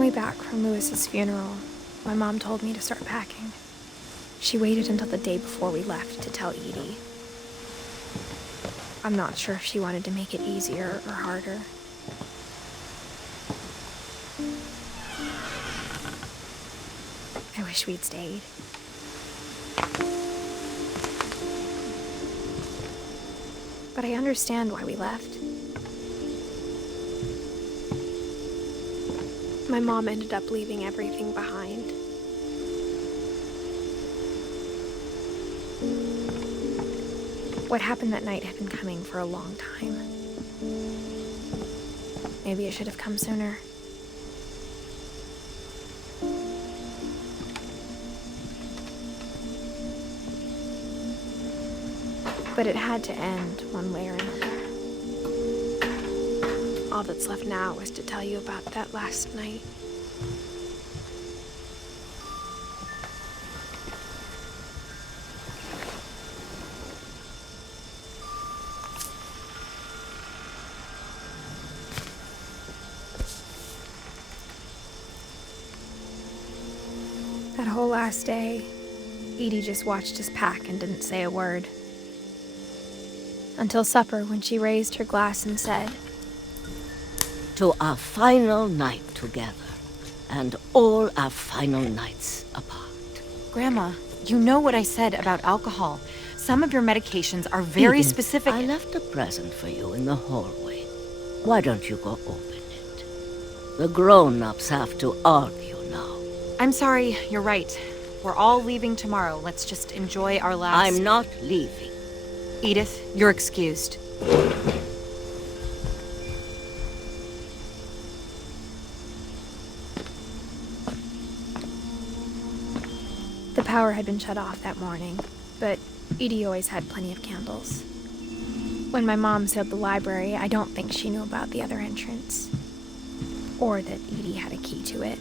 way back from Lewis's funeral, my mom told me to start packing. She waited until the day before we left to tell Edie. I'm not sure if she wanted to make it easier or harder. I wish we'd stayed. But I understand why we left. My mom ended up leaving everything behind. What happened that night had been coming for a long time. Maybe it should have come sooner. But it had to end one way or another. All that's left now is to tell you about that last night. That whole last day, Edie just watched us pack and didn't say a word. Until supper, when she raised her glass and said, "To our final night together, and all our final nights apart." Grandma, you know what I said about alcohol. Some of your medications are very Edith, specific. I left a present for you in the hallway. Why don't you go open it? The grown-ups have to argue now. I'm sorry, you're right. We're all leaving tomorrow. Let's just enjoy our last... I'm not leaving. Edith, you're excused. The power had been shut off that morning, but Edie always had plenty of candles. When my mom sealed the library, I don't think she knew about the other entrance. Or that Edie had a key to it.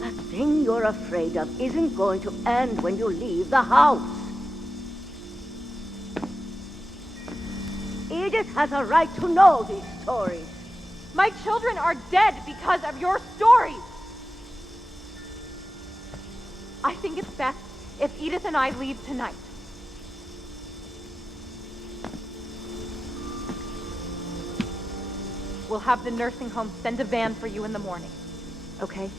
That thing you're afraid of isn't going to end when you leave the house. Edith has a right to know these stories. My children are dead because of your stories. I think it's best if Edith and I leave tonight. We'll have the nursing home send a van for you in the morning, okay?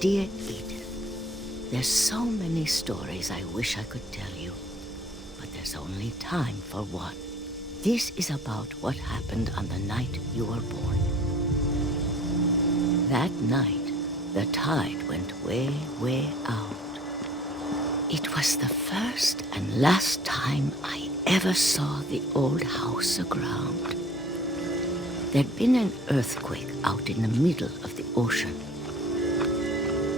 Dear Edith, there's so many stories I wish I could tell you, but there's only time for one. This is about what happened on the night you were born. That night, the tide went way, way out. It was the first and last time I ever saw the old house aground. There'd been an earthquake out in the middle of the ocean.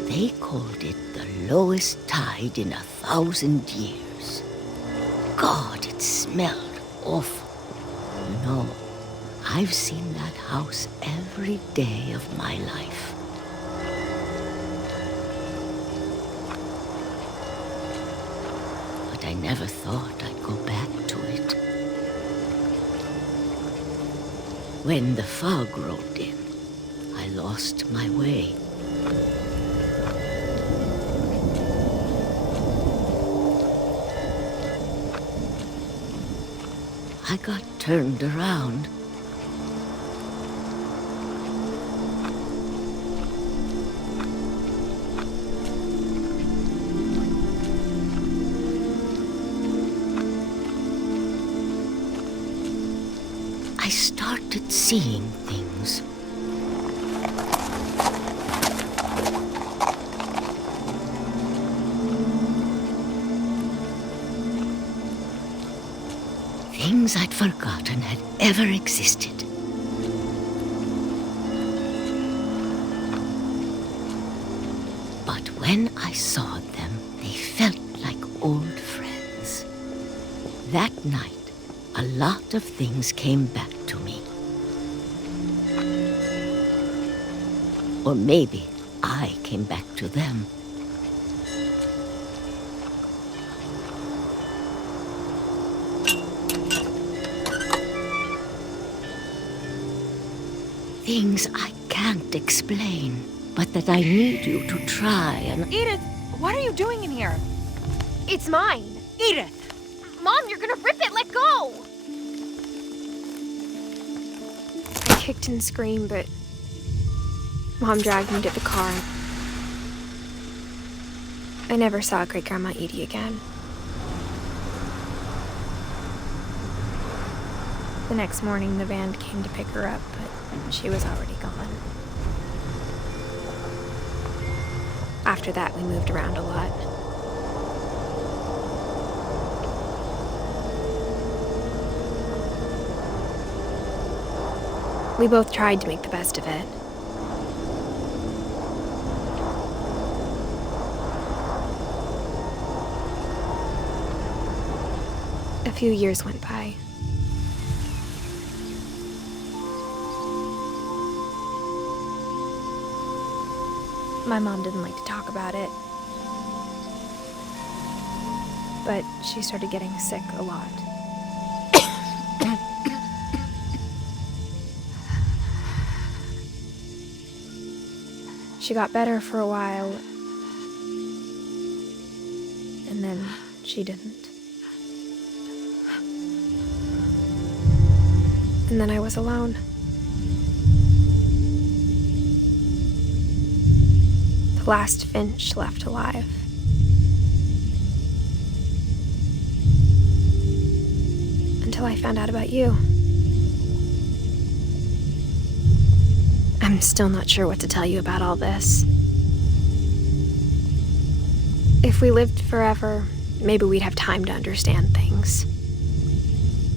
They called it the lowest tide in 1,000 years. God, it smelled awful. You know, I've seen that house every day of my life. But I never thought I'd go back to it. When the fog rolled in, I lost my way. I got turned around. I started seeing things. Things I'd forgotten had ever existed. But when I saw them, they felt like old friends. That night, a lot of things came back to me. Or maybe I came back to them. Things I can't explain, but that I need you to try and... Edith, what are you doing in here? It's mine. Edith! Mom, you're gonna rip it! Let go! I kicked and screamed, but Mom dragged me to the car. I never saw Great-Grandma Edie again. The next morning, the van came to pick her up, but she was already gone. After that, we moved around a lot. We both tried to make the best of it. A few years went by. My mom didn't like to talk about it, but she started getting sick a lot. She got better for a while, and then she didn't. And then I was alone. The last Finch left alive. Until I found out about you. I'm still not sure what to tell you about all this. If we lived forever, maybe we'd have time to understand things.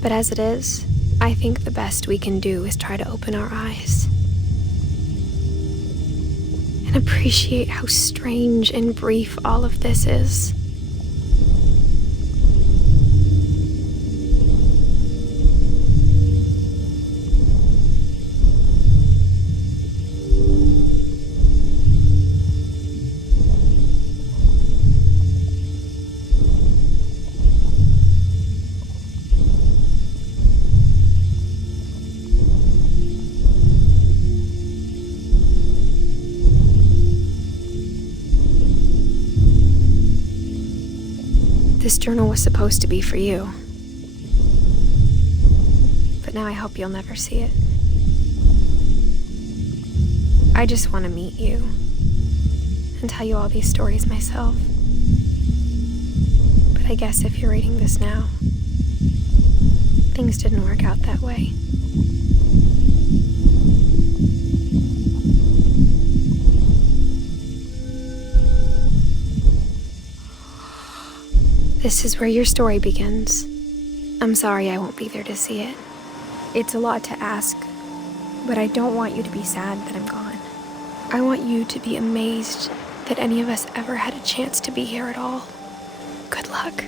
But as it is, I think the best we can do is try to open our eyes. And appreciate how strange and brief all of this is. This journal was supposed to be for you. But now I hope you'll never see it. I just want to meet you and tell you all these stories myself. But I guess if you're reading this now, things didn't work out that way. This is where your story begins. I'm sorry I won't be there to see it. It's a lot to ask, but I don't want you to be sad that I'm gone. I want you to be amazed that any of us ever had a chance to be here at all. Good luck.